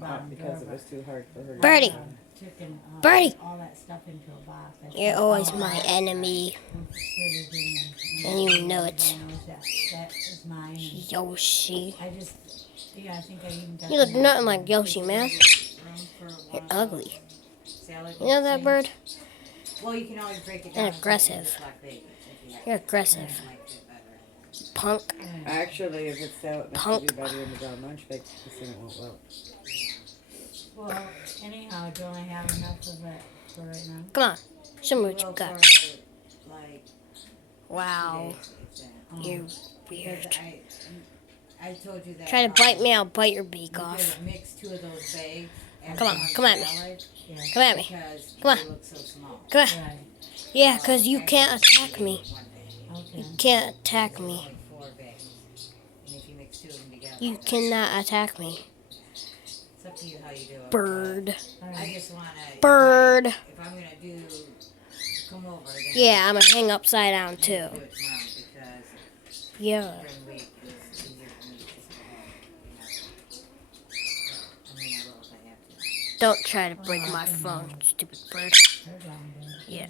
them up because it was too hard for her to Birdie. get them. Chicken, Birdie. all that stuff into a box. You're always my enemy, And put it in and you know it. that is mine. And Yoshi. I just, I think I even got You look that nothing like Yoshi, man. You're ugly. You know that bird? Well, you can always break it down. And aggressive. You're aggressive. Punk. Actually, if it's out next Punk. to you by the end of our lunch break, this thing won't wilt. Well, anyhow, don't I have enough of it for right now? Come on. Show me what you Well, got. for, like, Wow. 2 days, if that. You're Because weird. I told you that. Try to bite me, I'll bite your beak You off. could mix 2 of those bags. and Come on, one come at me. salad Yeah. Come at me. Because Come on. they look so small. Come on. Right. Yeah, 'cause you can't attack me. One bag. Okay. You can't attack me. Only 4 bags. And if you mix 2 of them together. You cannot attack me. It's up to you how you do it. Bird. All I right. just wanna. Bird. If I'm gonna come over. Then Yeah, I'm gonna hang upside down I too. need to do it tomorrow because Yeah. spring week is easier for me to just go home. I mean, I will if I have to. Don't try to break my phone, stupid bird. Hold on, babe. Yeah.